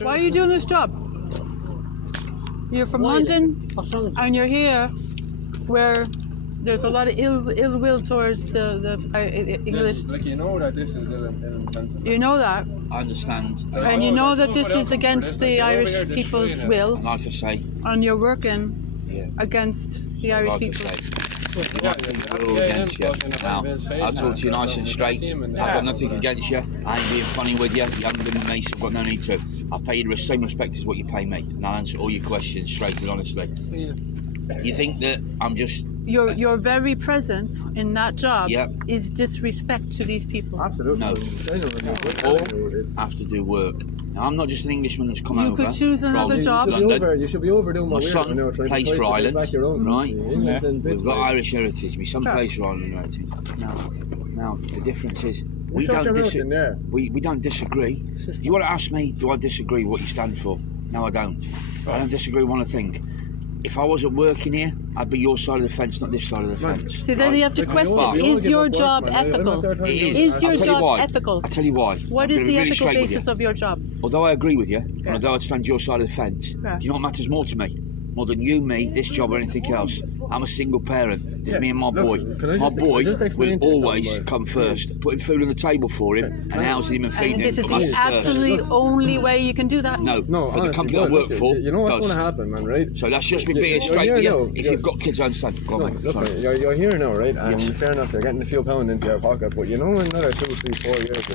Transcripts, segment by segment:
Why are you doing this job? You're from London, and you're here where there's a lot of ill will towards the English. Like, you know that this is ill-intentioned. You know that. I understand. And you know that this is against the Irish people's will. And like I say, and you're working against the Irish people. We're all against you. Now, I'll talk to you nice and straight. I've got nothing against you. I ain't being funny with you. You haven't been with me, so I've got no need to. I'll pay you the same respect as what you pay me, and I'll answer all your questions straight and honestly. You think that I'm just... Your very presence in that job is disrespect to these people. Absolutely. No. All have to do work. Now, I'm not just an Englishman that's come over. You could choose another job. You should be over doing my son plays for Ireland, right? We've got Irish heritage. My son plays for Ireland heritage. Now, the difference is we don't disagree. You want to ask me, do I disagree what you stand for? No, I don't. I don't disagree one thing. If I wasn't working here, I'd be your side of the fence, not this side of the fence. So then you have to question, is your job ethical? It is. Is your job ethical? I'll tell you why. What is the ethical basis of your job? Although I agree with you, and although I'd stand your side of the fence, do you know what matters more to me? More than you, me, this job or anything else. I'm a single parent. There's me and my boy. My boy will always come first. Putting food on the table for him and housing him and feeding him. This is the absolute only way you can do that? No, but the company I work for you know what's does. going to happen, man, right? So that's just me being straight with you. If you've got kids, I understand. Go on, mate. Look, you're here now, right? And fair enough, you're getting a few pounds into your pocket, but you know in another 2, 3, 4 years,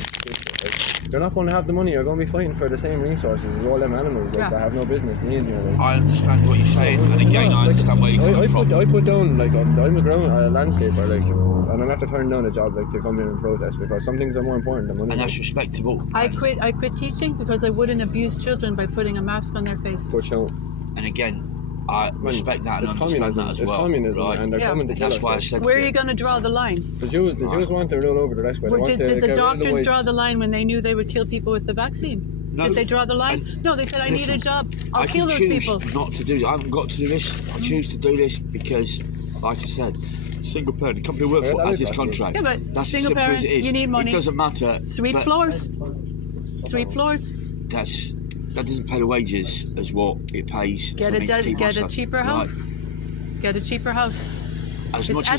you're not going to have the money. You're going to be fighting for the same resources as all them animals that have no business being here. Like. I understand what you're saying, and again, I understand where you're coming from. I put down, like, I'm a landscaper, like, and I'm have to turn down a job, like, to come here and protest because some things are more important than money. And that's respectable. I quit teaching because I wouldn't abuse children by putting a mask on their face. For sure. And again, I respect that and understand that as well. It's communism, right? And they're coming to kill us. That's why I said where are you going to draw the line? The Jews want to rule over the rest, but did the doctors draw the line when they knew they would kill people with the vaccine? No. Did they draw the line? No, they said, I need a job. I'll kill those people. Not to do this. I haven't got to do this. I choose to do this because, like I said, single parent, the company I work for has this contract. Yeah, but that's single as simple parent, as it is. You need money. It doesn't matter. Sweep floors. Sweep floors. That doesn't pay the wages as what it pays. Get a cheaper house. Get a cheaper house. As much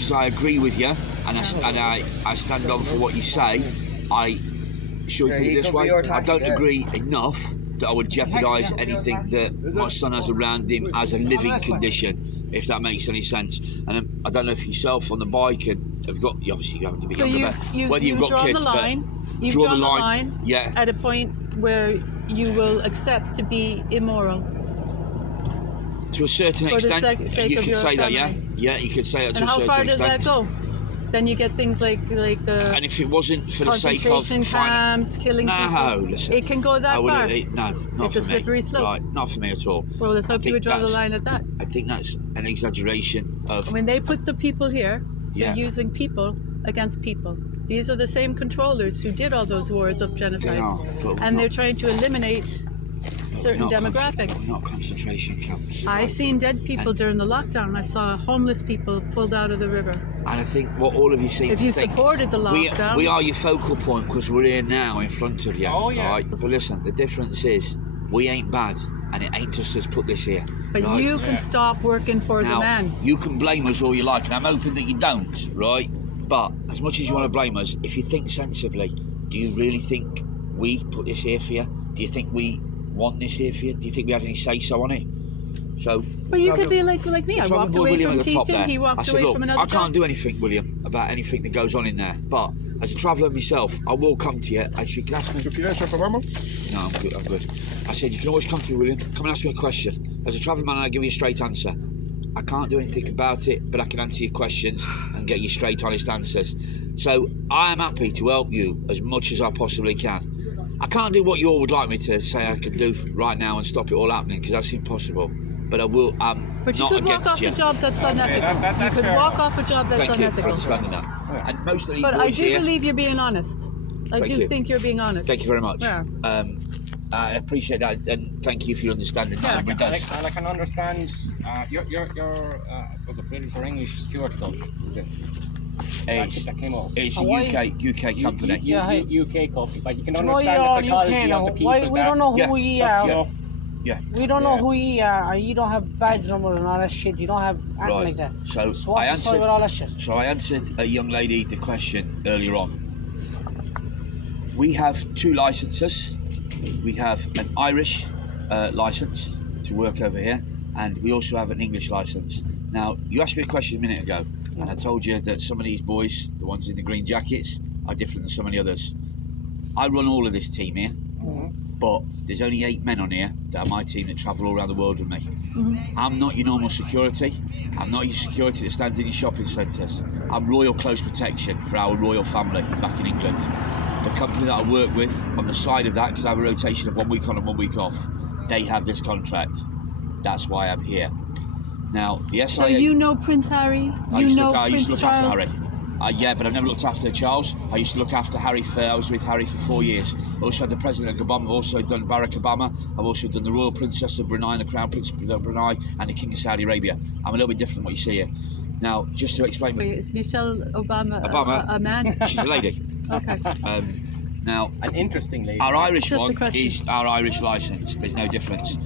as I agree with you, and I stand on for what you say, I should put it this way. I don't agree enough that I would jeopardise anything that my son has around him as a living condition, if that makes any sense. And I don't know if yourself on the bike have got. Obviously, you haven't been whether you've got kids, you've drawn the line at a point where you will accept to be immoral. To a certain extent, you could say that, yeah, you could say that to a certain extent. And how far does that go? Then you get things like the. And if it wasn't for the sake of concentration camps, killing people, listen, it can go that far. No, not it's for a slippery me. slope. Right, not for me at all. Well, let's hope you would draw the line at that. I think that's an exaggeration of. When they put the people here, they're using people against people. These are the same controllers who did all those wars of genocides, and they're trying to eliminate certain demographics. Not concentration camps. I seen dead people during the lockdown. I saw homeless people pulled out of the river. And I think what all of you seem to think... If you supported the lockdown... We are your focal point because we're here now in front of you. Oh, yeah. Right? But listen, the difference is we ain't bad and it ain't us that's put this here. But you can stop working for the man. You can blame us all you like, and I'm hoping that you don't, right? But as much as you want to blame us, if you think sensibly, do you really think we put this here for you? Do you think we want this here for you? Do you think we had any say-so on it? So, but you could be like me. I walked away from teaching, he walked away from another job. I can't do anything, William, about anything that goes on in there. But as a traveller myself, I will come to you. As you can ask me. No, I'm good. I said you can always come to me, William. Come and ask me a question. As a traveller man, I'll give you a straight answer. I can't do anything about it, but I can answer your questions and get you straight, honest answers. So I am happy to help you as much as I possibly can. I can't do what you all would like me to say I could do right now and stop it all happening, because that's impossible. But I will. But you could walk off a job that's unethical. You could walk off a job that's unethical. Thank you for understanding that. Yeah. And most of these but boys I do here, believe you're being honest. I do think you're being honest. Thank you very much. Yeah. I appreciate that, and thank you for your understanding. Yeah, and I can understand. You're was a British or English steward coach, is it? It's a UK company. UK company, but you can Why understand are the you psychology of the people we don't know who we are. Yeah. We don't know who you are, and you don't have badge numbers and all that shit. You don't have anything like that. So what's the story with all that shit? So I answered a young lady the question earlier on. We have 2 licenses. We have an Irish license to work over here, and we also have an English license. Now, you asked me a question a minute ago, and I told you that some of these boys, the ones in the green jackets, are different than some of the others. I run all of this team here. But there's only 8 men on here that are my team that travel all around the world with me. I'm not your normal security. I'm not your security that stands in your shopping centres. I'm Royal Close Protection for our royal family back in England. The company that I work with, on the side of that, because I have a rotation of 1 week on and 1 week off, they have this contract. That's why I'm here. Now, the SIA... So you know Prince Harry? I used to Prince look Charles? after Harry. Yeah, but I've never looked after Charles. I used to look after Harry I was with Harry for 4 years. I also had the President of Gabon. I've also done Barack Obama. I've also done the Royal Princess of Brunei and the Crown Prince of Brunei and the King of Saudi Arabia. I'm a little bit different than what you see here. Now, just to explain... Wait, is Michelle Obama, Obama a man? She's a lady. Okay. Now, an interesting lady. Our Irish Just one is our Irish licence. There's no difference.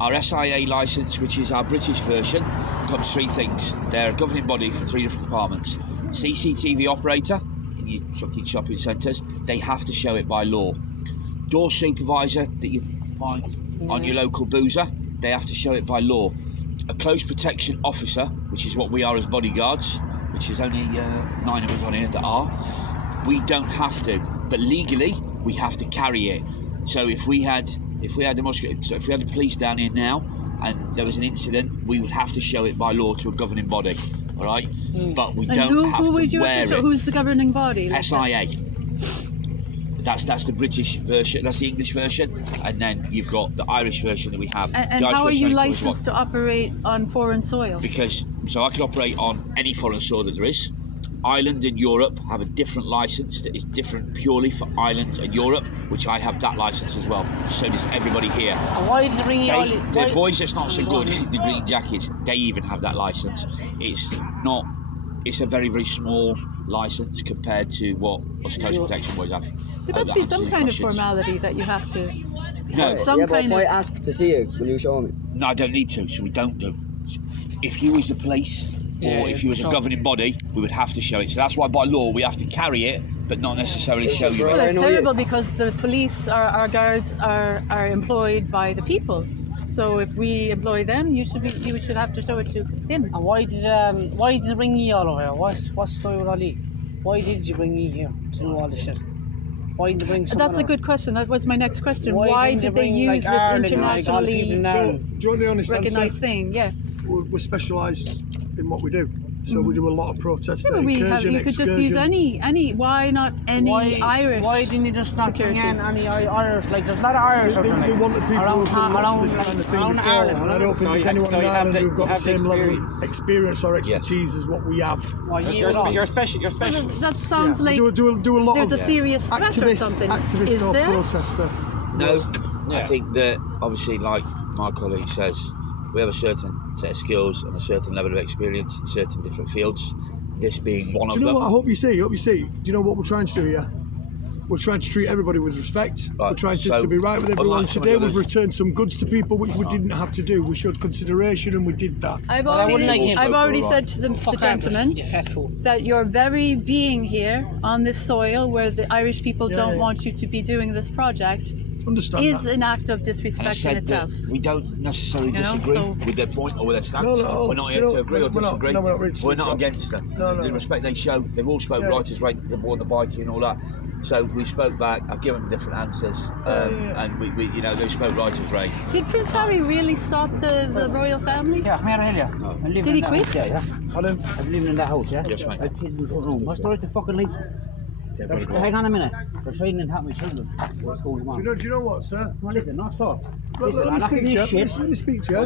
Our SIA licence, which is our British version, comes 3 things. They're a governing body for 3 different departments. CCTV operator in your fucking shopping centres, they have to show it by law. Door supervisor that you find on your local boozer, they have to show it by law. A close protection officer, which is what we are as bodyguards, which is only 9 of us on here that are, we don't have to, but legally we have to carry it. So if we had the police down here now and there was an incident, we would have to show it by law to a governing body. All right, but we don't have to wear it. Who's the governing body? SIA. That's the British version. That's the English version, and then you've got the Irish version that we have. And how are you licensed to operate on foreign soil? Because I can operate on any foreign soil that there is. Ireland and Europe have a different licence that is different purely for Ireland and Europe, which I have that licence as well. So does everybody here. And why did bring the boys that's not so good, the green jackets, they even have that licence. It's a very, very small licence compared to what us Coast Protection boys have. There must be some kind of formality that you have to... No. But if I ask to see it, will you show me? No, I don't need to, so we don't do. If you was the police... or if you was a governing body, we would have to show it. So that's why by law we have to carry it, but not necessarily show you it. Well, it's terrible because the police, our guards, are employed by the people. So if we employ them, you should have to show it to him. And why did you bring you all over here? What's the story with Ali? Why did you bring you here to do all this shit? Why did you bring someone? That's a good question. That was my next question. Why did they use this internationally recognised thing? Yeah. We're specialised in what we do. So we do a lot of protests. Yeah, you could just use any. Why not any Irish? Why didn't you just not bring in any Irish? Like there's a lot of Irish. They wanted people who've done lots of this kind of thing before, and I don't think there's anyone in Ireland who've got the same level of experience or expertise as what we have. You're special. That sounds like do a lot there's of a serious threat or something. Activist Is or there? protester. No, I think that obviously, like my colleague says, we have a certain set of skills and a certain level of experience in certain different fields, this being one of them. Do you know what I hope you see? Do you know what we're trying to do here? We're trying to treat everybody with respect. Right. We're trying to be right with everyone. Today we've returned some goods to people which we didn't have to do. We showed consideration and we did that. I've already said to the gentleman that your very being here on this soil where the Irish people don't want you to be doing this project is an act of disrespect in itself. We don't necessarily disagree with their point or with their stance. No, we're not here to agree or disagree. We're not against them. The respect they show, they've all spoke writers' right, the boy on the bike and all that. So we spoke back. I've given them different answers, and we they spoke writers' right. Did Prince Harry really stop the royal family? Yeah, come here, Helio. Did he quit? Yeah. I'm living in that house, yeah? Yes, mate. I have kids in the front room. What's the right to fucking lights? Hang on a minute. They're shining and helping my children. What's going on? Do you know what, sir? Come on, listen, not stop. Let me speak to you.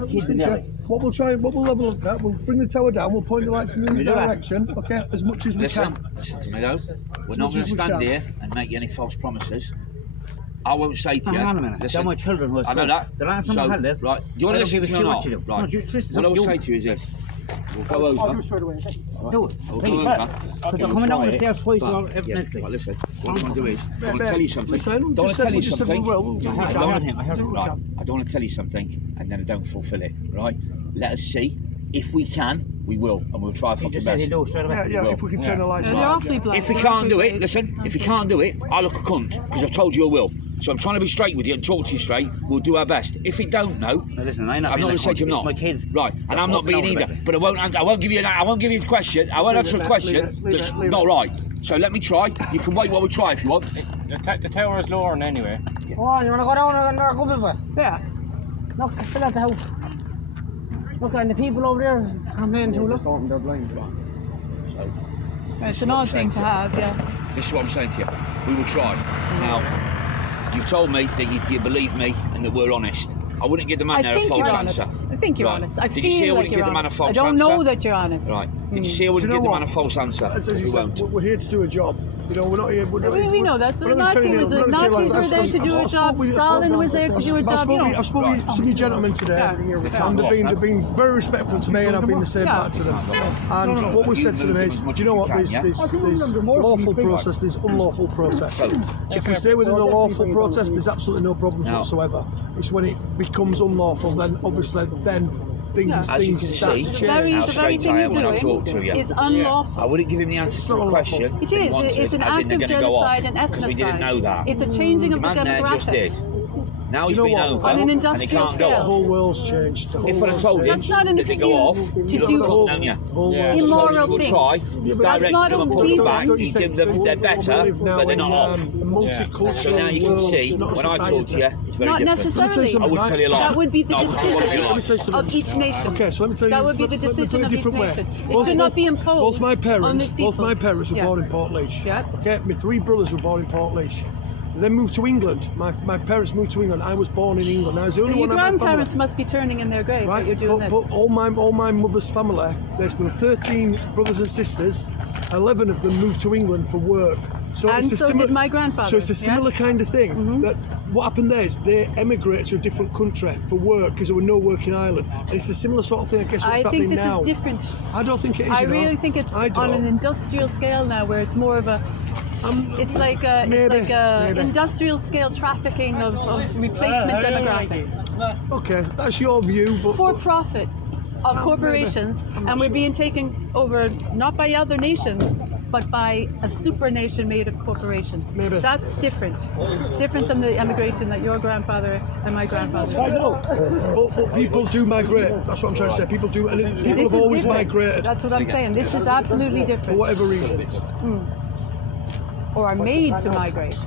What we'll level up at, we'll bring the tower down, we'll point the lights in the other direction, okay, as much as we can. Listen to me though. We're not going to stand here and make you any false promises. I won't say to you. Hang on a minute. They're my children. I know that. They're on some holidays. Right. Do you want to listen to me or not? Right. What I will say to you is this. We'll go over. I'll do it straight away. Do it. We'll Please, go over. because they're coming down the stairs twice immensely. Right, listen, what I want to do is, I want to tell you something. Listen, Don't just tell you said we something. will. We'll do what we I can. don't Do what we right, can. I don't want to tell you something and then I don't fulfil it, right? Let us see. If we can, we will, and we'll try You fucking just said you best. do it straight away. Yeah, if we can turn the lights They're on. awfully blind. If we They're can't awfully do it, blind. listen, if we can't do it, I look a cunt, because I've told you I will. So I'm trying to be straight with you and talk to you straight. We'll do our best. If we don't know, Now listen, I'm not I'm not going to say to you it's not. my kids. Right, and I'm not being either. But I won't give you a question. I won't answer a question that's not right. So let me try. You can wait while we try if you want. The tower is lowering anyway. Come on, you want to go down and go over? Yeah. Look, still at the house. Look, and the people over there complaining too, look. It's an odd thing to have, yeah. This is what I'm saying to you. We will try. Now, you've told me that you believe me and that we're honest. I wouldn't give the man there a false answer. I think you're Right. honest. I Did you see I feel wouldn't like you're give the man a honest. false I don't answer? know that you're honest. Right. Did you see I wouldn't Do you give know the man a what? false answer? As you We said, won't. we're here to do a job. You know, we're not here. We know that's the Nazis were there to do a job. Stalin was there to do a job. I've spoken to some gentlemen today, and they've been very respectful to me, and I've been the same back to them. And what we've said to them is, do you know what? There's lawful process, there's unlawful process. If we stay within the lawful process, there's absolutely no problems whatsoever. It's when it becomes unlawful, then obviously things start to The very change. thing you're doing is unlawful. I wouldn't give him the answer to the question. It is. It's an act of genocide and ethnocide. We didn't know that. It's a changing of the man there just did. demographics. Now he's Do you been know what? over On an and he industrial can't go scale. The off. whole world's changed. The whole If I'd have world's told you That's not an that they go off, excuse to you'd do have gone, don't you? whole Yeah. world's immoral We'll things. try. That's Direct not them and a put them reason. back. You give them they're better, but they're not off. A multicultural So now you can world, see, not a when I talk to you, society. it's very Not different. necessarily. something, I wouldn't tell you a lie. That would be the No, I wouldn't tell you a lie. decision of each nation. Okay, so let me tell you. That would be the let me put it decision a of each different way. nation. It should not be imposed Both my on parents, these people. were Yeah. born in Portlaoise. Yeah. Okay, my three brothers were born in Portlaoise. They then moved to England. My parents moved to England. I was born in England. I was the only Your one of my family. grandparents must be turning in their grave that you're doing but, this. but all my mother's family, there's been 13 brothers and sisters. 11 of them moved to England for work. So And it's a so similar, did my grandfather, So it's a yes? similar kind of thing. That what happened there is they emigrated to a different country for work because there were no work in Ireland. And it's a similar sort of thing. I guess what's I happening think this now. is different. I don't think it is. I you know. really think it's I on don't. an industrial scale now, where it's more of a. It's like a Maybe. industrial scale trafficking of replacement demographics Okay, that's your view, but for profit of corporations, and we're being taken over not by other nations, but by a supernation made of corporations. Maybe. That's different than the emigration that your grandfather and my grandfather did. but people do migrate. That's what I'm trying to say. People do, and people This have is always different. migrated That's what I'm saying. This is absolutely for different. whatever reasons. Or are made to migrate.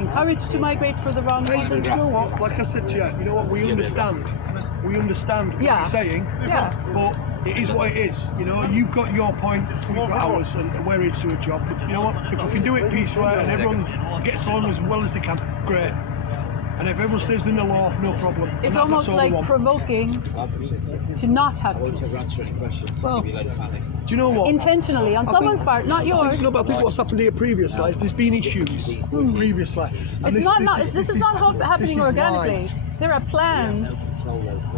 Encouraged to migrate for the wrong reasons. You know what? Like I said to you, you know what? We understand. We understand what Yeah. you're saying. Yeah. But it is what it is. You know, you've got your point, we've got ours, and we're here to do a job. But you know what? If we can do it peacefully and everyone gets along as well as they can, great. And if everyone stays within the law, no problem. It's And almost that's all we like want. provoking to not have peace. Answer any questions. Well, Give you a load of family. Do you know what? Intentionally, on someone's part, not yours. No, but I think what's happened here previously is there's been issues previously. And This is not happening this is organically. why. There are plans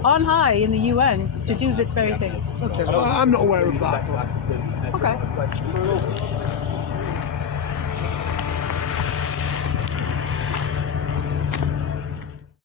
on high in the UN to do this very thing. Okay, well, I'm not aware of that. Okay.